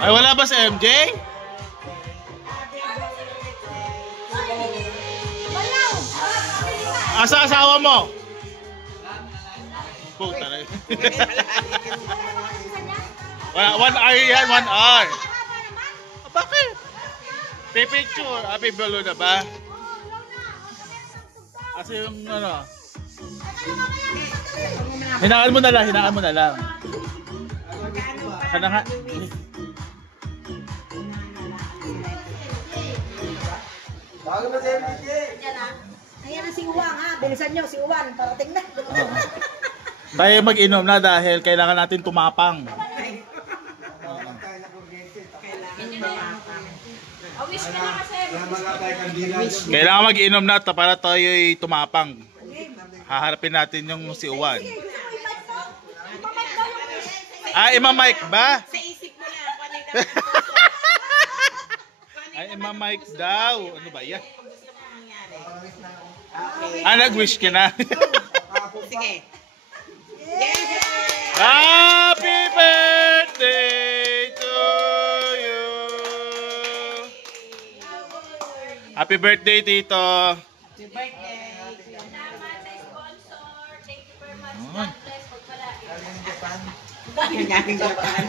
Ay, wala ba si MJ? Asa asawa mo? Puta na. One hour yan, 1 hour. Bakit? Pipicture. Happy blow na ba? Kasi yung ano. Hinaan mo na lang, hinaan mo na lang. Sana nga. Bago na si MJ. Ayan na si Uwan ha. Bilisan nyo si Uwan. Parating na. Tayo mag-inom na dahil kailangan natin tumapang. Kailangan mag-inom na para tayo'y tumapang. Haharapin natin yung si Uwan. Ah, ima-mic ba? Sa isip mo lang. Ay, ima-mic daw. Ano ba yan? Ah, nag-wish ka na. Sige. Happy birthday to you. Happy birthday, Tito. Happy birthday. Salamat sa sponsor. Thank you very much. God bless. Pagpalain. Galing Japan.